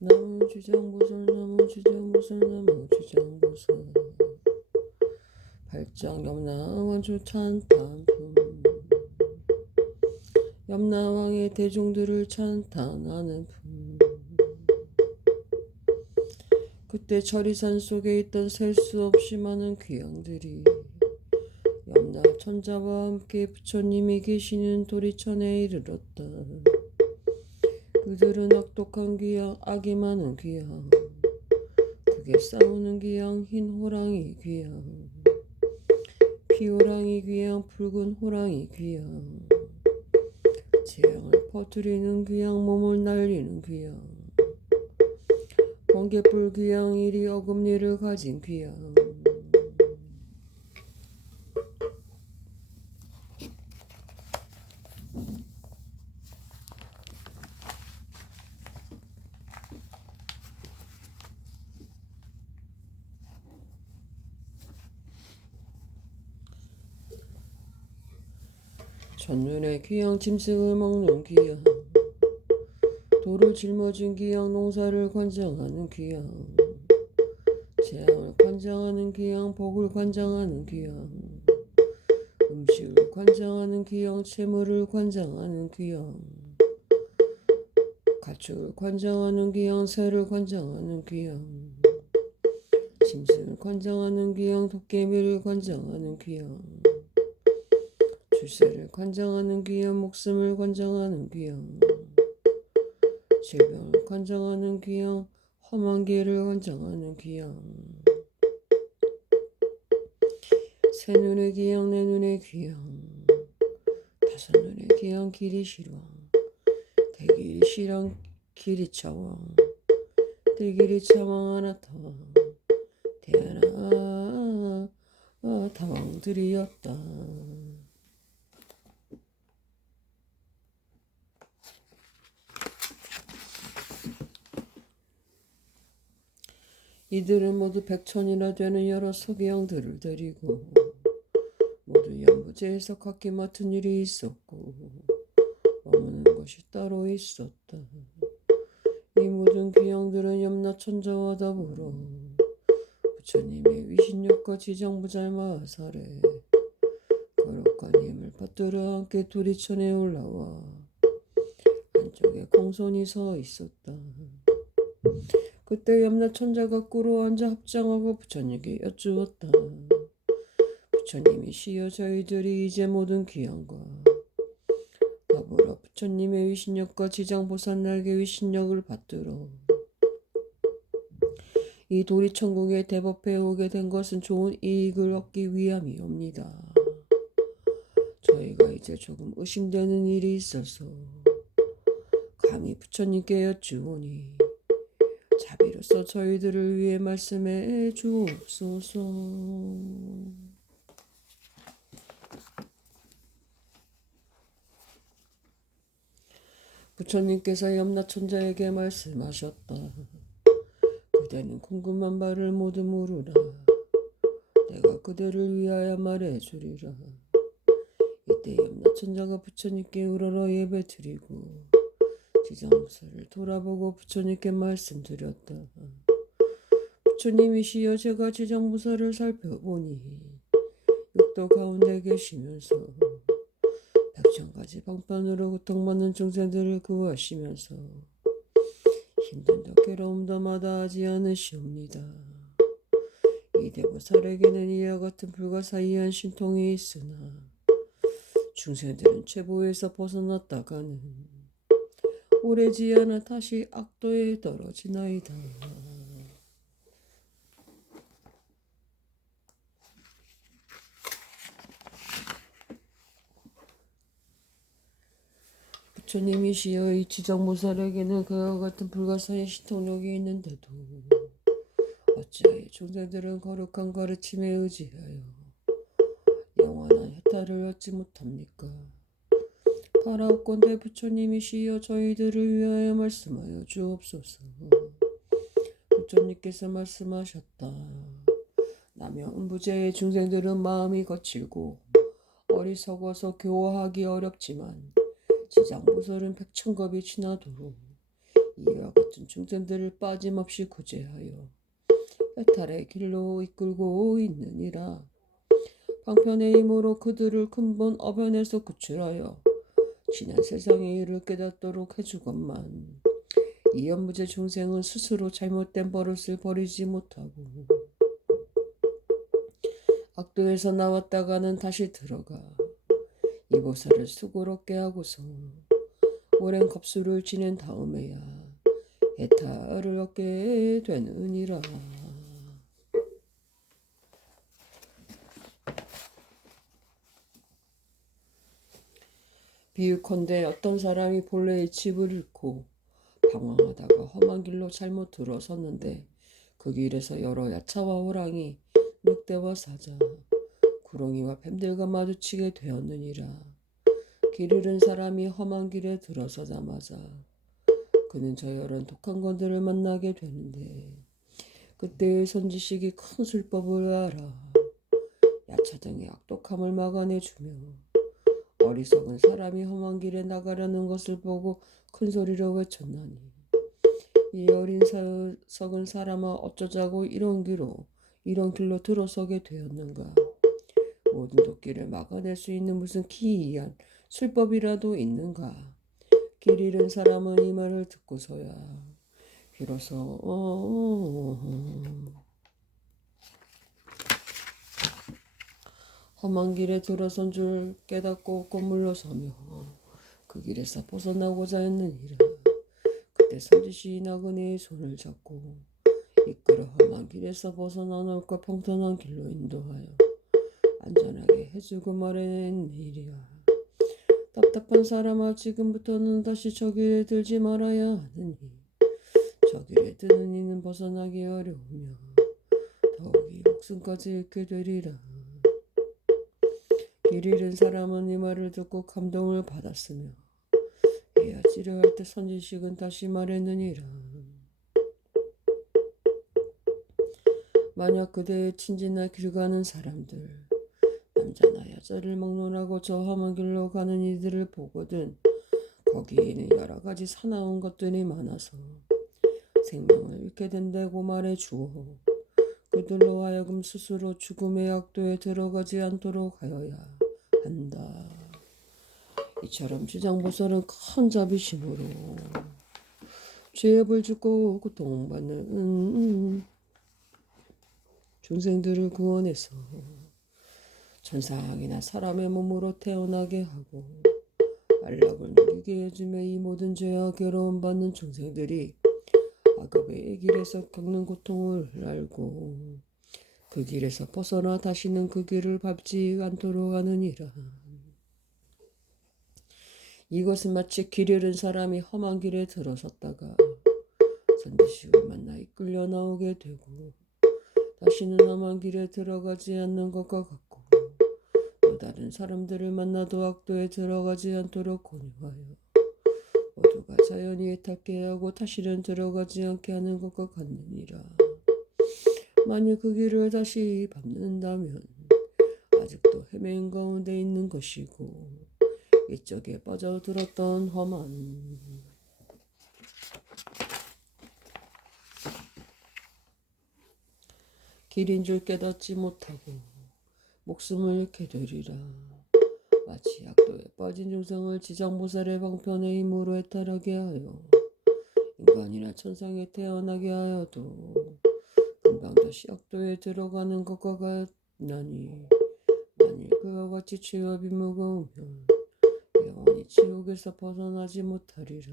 나무주장보살 나무주장보살 나무주장보살 발장 염라원주 찬탄품 염라왕의 대종들을 찬탄하는 품 그때 절이산 속에 있던 셀 수 없이 많은 귀양들이 염라천자와 함께 부처님이 계시는 도리천에 이르렀다. 그들은 악독한 귀양, 악이 많은 귀양, 크게 싸우는 귀양, 흰 호랑이 귀양, 피호랑이 귀양, 붉은 호랑이 귀양, 재앙을 퍼뜨리는 귀양, 몸을 날리는 귀양, 번개불 귀양, 이리 어금니를 가진 귀양, 첫눈에 귀양, 짐승을 먹는 귀양, 돌을 짊어진 귀양, 농사를 관장하는 귀양, 재앙을 관장하는 귀양, 복을 관장하는 귀양, 음식을 관장하는 귀양, 채물을 관장하는 귀양, 가축을 관장하는 귀양, 새를 관장하는 귀양, 짐승을 관장하는 귀양, 도깨비를 관장하는 귀양, 출세를 관장하는 귀양, 목숨을 관장하는 귀양, 질병을 관장하는 귀양, 험한 길을 관장하는 귀양, 새 눈의 귀양, 내 눈의 귀양, 다섯 눈의 귀양, 길이 시왕, 대길이 시랑 길이 차왕, 대길이 차왕 아나타왕, 대하나 다왕들이었다. 이들은 모두 백천이나 되는 여러 소귀양들을 데리고 모두 연부제에서 각기 맡은 일이 있었고 머무는 것이 따로 있었다. 이 모든 귀양들은 염라천자와 더불어 부처님의 위신욕과 지장부잘마하살에 거룩한 힘을 받들어 함께 도리천에 올라와 한쪽에 공손히 서 있었다. 그때 염라천자가 꿇어 앉아 합장하고 부처님께 여쭈었다. 부처님이 시여 저희들이 이제 모든 귀양과 더불어 부처님의 위신력과 지장보살날개 위신력을 받들어 이 도리천국에 대법해 오게 된 것은 좋은 이익을 얻기 위함이옵니다. 저희가 이제 조금 의심되는 일이 있어서 감히 부처님께 여쭈오니 자비로서 저희들을 위해 말씀해 주옵소서. 부처님께서 염라천자에게 말씀하셨다. 그대는 궁금한 바를 모두 물으라. 내가 그대를 위하여 말해주리라. 이때 염라천자가 부처님께 우러러 예배드리고 지장보살을 돌아보고 부처님께 말씀드렸다. 부처님이시여 제가 지장보살을 살펴보니 육도 가운데 계시면서 백천가지 방편으로 고통받는 중생들을 구하시면서 힘든도 괴로움도 마다하지 않으시옵니다. 이 대보살에게는 이와 같은 불가사의한 신통이 있으나 중생들은 최보에서 벗어났다가는 오래지 않아 다시 악도에 떨어지나이다. 부처님이시여 이 지장보살에게는 그와 같은 불가사의 신통력이 있는데도 어찌하여 중생들은 거룩한 가르침에 의지하여 영원한 해탈을 얻지 못합니까? 바라옵건대 부처님이시여 저희들을 위하여 말씀하여 주옵소서. 부처님께서 말씀하셨다. 남영부제의 중생들은 마음이 거칠고 어리석어서 교화하기 어렵지만 지장보살은 백천겁이 지나도록 이와 같은 중생들을 빠짐없이 구제하여 해탈의 길로 이끌고 있느니라. 방편의 힘으로 그들을 근본 어변에서 구출하여 지난 세상의 일을 깨닫도록 해주건만 이 연무제 중생은 스스로 잘못된 버릇을 버리지 못하고 악도에서 나왔다가는 다시 들어가 이 보살을 수고롭게 하고서 오랜 겁수를 지낸 다음에야 해탈을 얻게 되느니라. 비유컨대 어떤 사람이 본래의 집을 잃고 방황하다가 험한 길로 잘못 들어섰는데 그 길에서 여러 야차와 호랑이, 늑대와 사자, 구렁이와 뱀들과 마주치게 되었느니라. 길 잃은 사람이 험한 길에 들어서자마자 그는 저 여러 독한 것들을 만나게 되는데 그때의 선지식이 큰 술법을 알아 야차 등의 악독함을 막아내주며 어리석은 사람이 험한 길에 나가려는 것을 보고 큰 소리로 외쳤나니 이 어리석은 사람아 어쩌자고 이런 길로 들어서게 되었는가. 모든 도끼를 막아낼 수 있는 무슨 기이한 술법이라도 있는가. 길 잃은 사람은 이 말을 듣고서야 비로소 험한 길에 들어선 줄 깨닫고 곧 물러서며 그 길에서 벗어나고자 했느니라. 그때 선지시 나그네의 손을 잡고 이끌어 험한 길에서 벗어나 넓고 평탄한 길로 인도하여 안전하게 해주고 말해낸 일이야. 답답한 사람아 지금부터는 다시 저 길에 들지 말아야 하느니 저 길에 드는 이는 벗어나기 어려우며 더욱이 목숨까지 잃게 되리라. 길 잃은 사람은 이 말을 듣고 감동을 받았으며 헤어지려 할 때 선지식은 다시 말했느니라. 만약 그대의 친지나 길 가는 사람들 남자나 여자를 막론하고 저 험한 길로 가는 이들을 보거든 거기에는 여러 가지 사나운 것들이 많아서 생명을 잃게 된다고 말해 주어 그들로 하여금 스스로 죽음의 악도에 들어가지 않도록 하여야 한다. 이처럼 주장보살은 큰 자비심으로 죄업을 짓고 고통받는 중생들을 구원해서 천상이나 사람의 몸으로 태어나게 하고 안락을 누리게 해주며 이 모든 죄와 괴로움 받는 중생들이 악업의 길에서 겪는 고통을 알고 그 길에서 벗어나 다시는 그 길을 밟지 않도록 하느니라. 이것은 마치 길 잃은 사람이 험한 길에 들어섰다가 선지식을 만나 이끌려 나오게 되고 다시는 험한 길에 들어가지 않는 것과 같고 또 다른 사람들을 만나도 악도에 들어가지 않도록 권유하여 모두가 자연히 애타게 하고 다시는 들어가지 않게 하는 것과 같느니라. 만일 그 길을 다시 밟는다면 아직도 헤매인 가운데 있는 것이고 이쪽에 빠져들었던 험한 길인 줄 깨닫지 못하고 목숨을 잃게 되리라. 마치 악도에 빠진 중생을 지장보살의 방편의 힘으로 해탈하게 하여 인간이나 천상에 태어나게 하여도 금방 다시 악도에 들어가는 것과 같나니 만일 그와 같이 죄업이 무거우면 영원히 지옥에서 벗어나지 못하리라.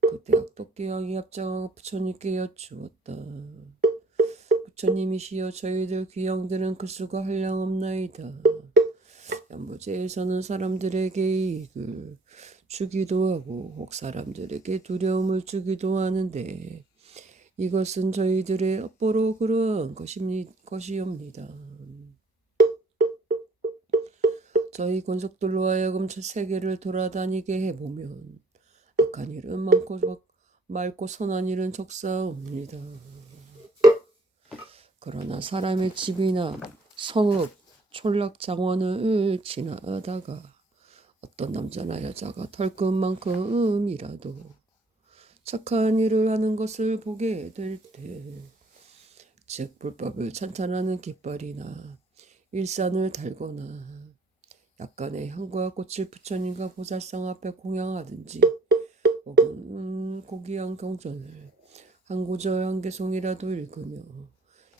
그때 악독기왕이 합장하고 부처님께 여쭈었다. 부처님이시여 저희들 귀양들은 그 수가 한량없나이다. 연부제에서는 사람들에게 이익을 주기도 하고 혹 사람들에게 두려움을 주기도 하는데 이것은 저희들의 업보로 그러한 것이옵니다. 저희 권속들로 하여금 저 세계를 돌아다니게 해보면 악한 일은 많고 선한 일은 적사옵니다. 그러나 사람의 집이나 성읍, 촌락장원을 지나다가 어떤 남자나 여자가 털끝만큼이라도 착한 일을 하는 것을 보게 될 때, 즉 불법을 찬탄하는 깃발이나 일산을 달거나 약간의 향과 꽃을 부처님과 보살상 앞에 공양하든지, 혹은 고귀한 경전을 한 구절 한 개송이라도 읽으며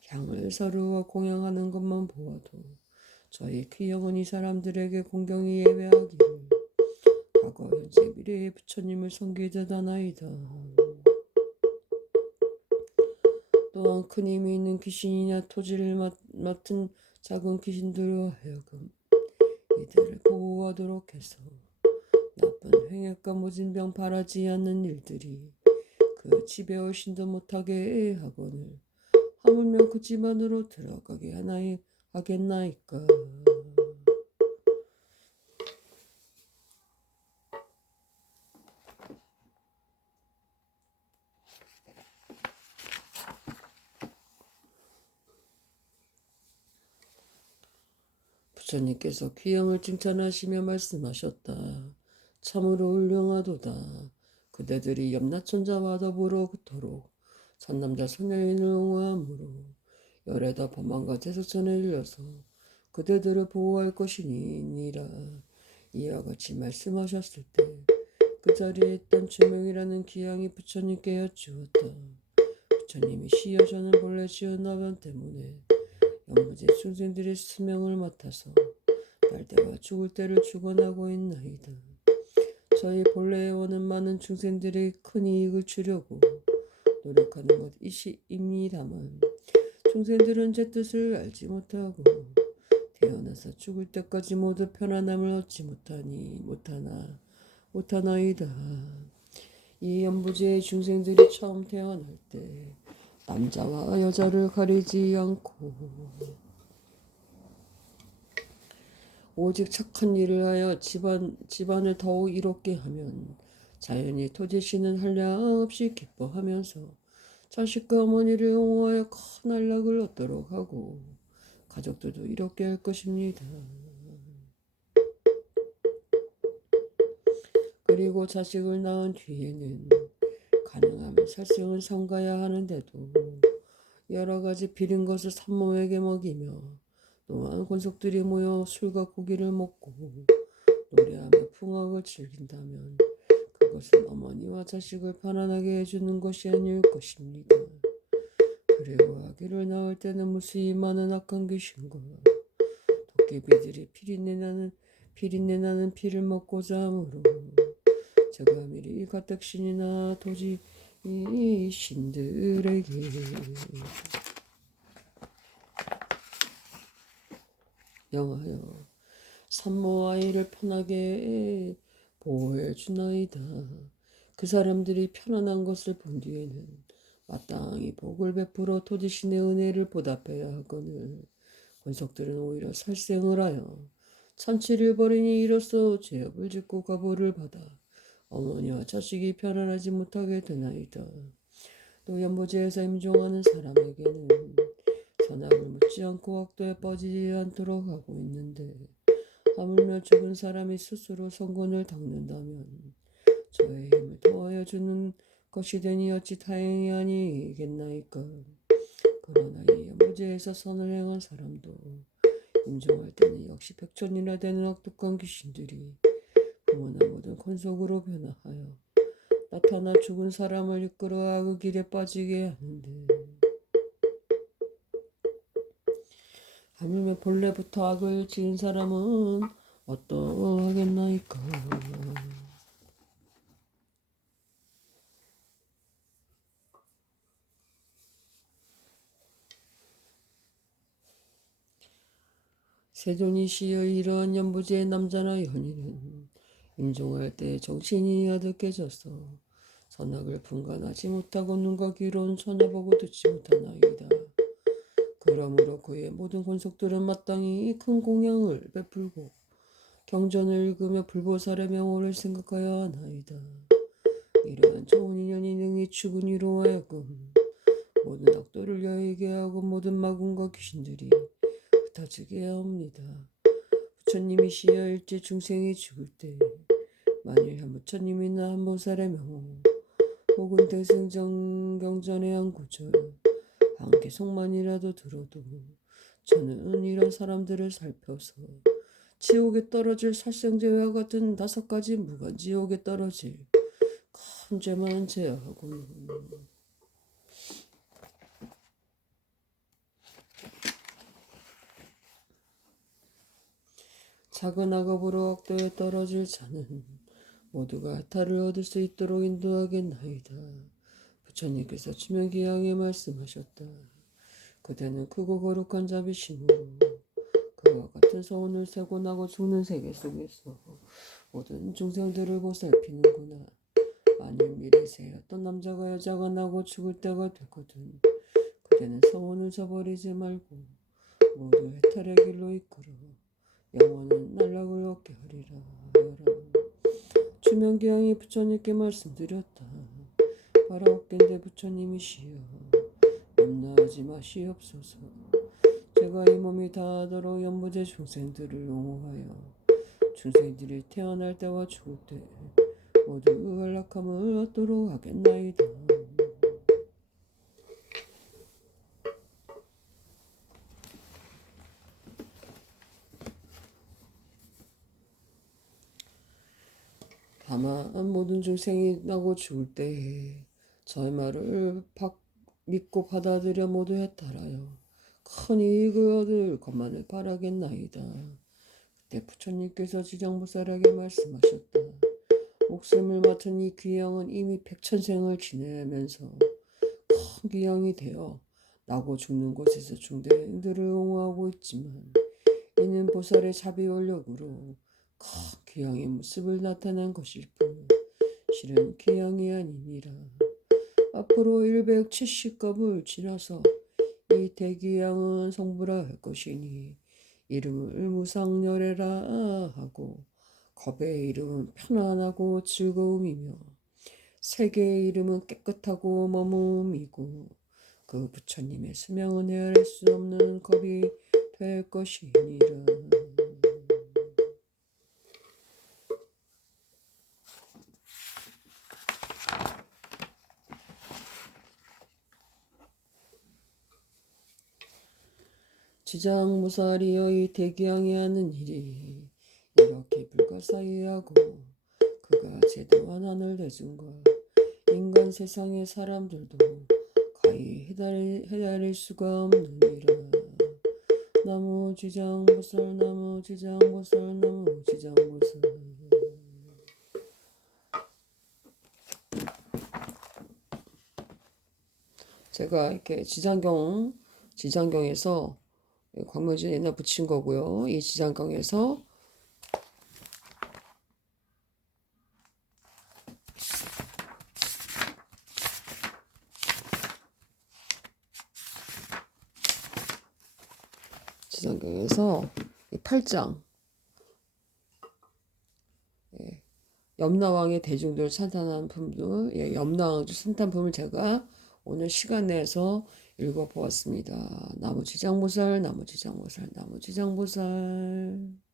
향을 서루어 공양하는 것만 보아도 저희 귀영은 이 사람들에게 공경이 예배하기를 과거 현재 미래의 부처님을 섬기듯 하나이다. 또한 큰 힘이 있는 귀신이나 토지를 맡은 작은 귀신들로 하여금 이들을 보호하도록 해서 나쁜 행역과 모진병 바라지 않는 일들이 그 집에 오신도 못하게 하거늘 하물며 그 집안으로 들어가게 하겠나이까. 부처님께서 귀영을 칭찬하시며 말씀하셨다. 참으로 훌륭하도다. 그대들이 염라천자와 더불어 그토록 선남자 소녀인을 옹호함으로 열에다 법망과 대석전에 일러서 그대들을 보호할 것이니라. 이와 같이 말씀하셨을 때 그 자리에 있던 주명이라는 기양이 부처님께 여쭈었다. 부처님이 시여전을 본래 지은 나변 때문에 연무제 중생들의 수명을 맡아서 날 때와 죽을 때를 주관하고 있나이다. 저희 본래에 오는 많은 중생들의 큰 이익을 주려고 노력하는 것이입니다만 중생들은 제 뜻을 알지 못하고 태어나서 죽을 때까지 모두 편안함을 얻지 못하나이다. 이 연부지의 중생들이 처음 태어날 때 남자와 여자를 가리지 않고 오직 착한 일을 하여 집안을 더욱 이롭게 하면 자연히 토지씨는 한량없이 기뻐하면서 자식과 어머니를 옹호하여 큰 안락을 얻도록 하고 가족들도 이롭게 할 것입니다. 그리고 자식을 낳은 뒤에는 가능하면 살생을 삼가야 하는데도 여러 가지 비린 것을 산모에게 먹이며 또한 권속들이 모여 술과 고기를 먹고 노래하며 풍악을 즐긴다면 그것은 어머니와 자식을 편안하게 해주는 것이 아닐 것입니다. 그리고 아기를 낳을 때는 무수히 많은 악한 귀신과 도깨비들이 피린내나는 피를 먹고자 하므로 제가 미리 가택신이나 도지 이 신들에게 명하여 산모 아이를 편하게 보호해 주나이다. 그 사람들이 편안한 것을 본 뒤에는 마땅히 복을 베풀어 토지신의 은혜를 보답해야 하거늘 권속들은 오히려 살생을 하여 참치를 버리니 이로써 죄업을 짓고 과보를 받아 어머니와 자식이 편안하지 못하게 되나이다. 또 연보제에서 임종하는 사람에게는 선악을 묻지 않고 악도에 빠지지 않도록 하고 있는데 하물며 죽은 사람이 스스로 성군을 닦는다면 저의 힘을 도와여 주는 것이 되니 어찌 다행이 아니겠나이까. 그러나 이 연보제에서 선을 행한 사람도 임종할 때는 역시 백천이나 되는 악독한 귀신들이 부모나 모든 권속으로 변화하여 나타나 죽은 사람을 이끌어 악의 길에 빠지게 하는데 하물며 본래부터 악을 지은 사람은 어떠하겠나이까. 세존이시여 이러한 연부지의 남자나 여인은 임종할 때 정신이 아득해져서 선악을 분간하지 못하고 눈과 귀로는 전혀 보고 듣지 못하나이다. 그러므로 그의 모든 권속들은 마땅히 큰 공양을 베풀고 경전을 읽으며 불보살의 명호를 생각하여 하나이다. 이러한 좋은 인연이 능히 죽은 이로 하여금 모든 악도를 여의게 하고 모든 마군과 귀신들이 흩어지게 합니다. 부처님이시여 일제 중생이 죽을 때 만일 한 부처님이나 한 보살의 명호 혹은 대승전경전의 한 구절, 한 개속만이라도 들어도 저는 이런 사람들을 살펴서 지옥에 떨어질 살생제와 같은 5가지 무간지옥에 떨어질 큰 죄만 제하고는 작은 악업으로 억대에 떨어질 자는 모두가 해탈을 얻을 수 있도록 인도하겠나이다. 부처님께서 주명기양에 말씀하셨다. 그대는 크고 거룩한 자비심으로 그와 같은 소원을 세고 나고 죽는 세계 속에서 모든 중생들을 보살피는구나. 만일 미래세 어떤 남자가 여자가 나고 죽을 때가 되거든 그대는 소원을 저버리지 말고 모두 해탈의 길로 이끌어 영원한 안락을 얻게 하리라 하여라. 주명기양이 부처님께 말씀드렸다. 바라옵겐대 부처님이시여 염려하지 마시옵소서. 제가 이 몸이 다하도록 연부제 중생들을 옹호하여 중생들이 태어날 때와 죽을 때 모두 안락함을 얻도록 하겠나이다. 다만 모든 중생이 나고 죽을 때에 저의 말을 믿고 받아들여 모두 해탈하여 큰 이익을 얻을 것만을 바라겠나이다. 그때 부처님께서 지장보살에게 말씀하셨다. 목숨을 맡은 이 귀양은 이미 백천생을 지내면서 큰 귀양이 되어 나고 죽는 곳에서 중대인들을 옹호하고 있지만 이는 보살의 자비 원력으로 큰 귀양의 모습을 나타낸 것일 뿐 실은 귀양이 아니니라. 앞으로 170겁을 지나서 이 대귀양은 성불할 것이니 이름을 무상열애라 하고 겁의 이름은 편안하고 즐거움이며 세계의 이름은 깨끗하고 머무음이고 그 부처님의 수명은 헤아릴 수 없는 겁이 될 것이니라. 지장무살이여 이 대귀양이 하는 일이 이렇게 불가사의하고 그가 제도한 하늘 대중과 인간 세상의 사람들도 가히 헤아릴 수가 없느니라. 나무 지장보살 나무 지장보살 나무 지장보살. 제가 이렇게 지장경에서 광명진 옛날 붙인 거고요. 이 지장경에서 지장경에서 8장 염라왕의 대중들 찬탄한 품들, 염라왕 찬탄품을 제가 오늘 시간 내서 읽어보았습니다. 나무지장보살, 나무지장보살, 나무지장보살.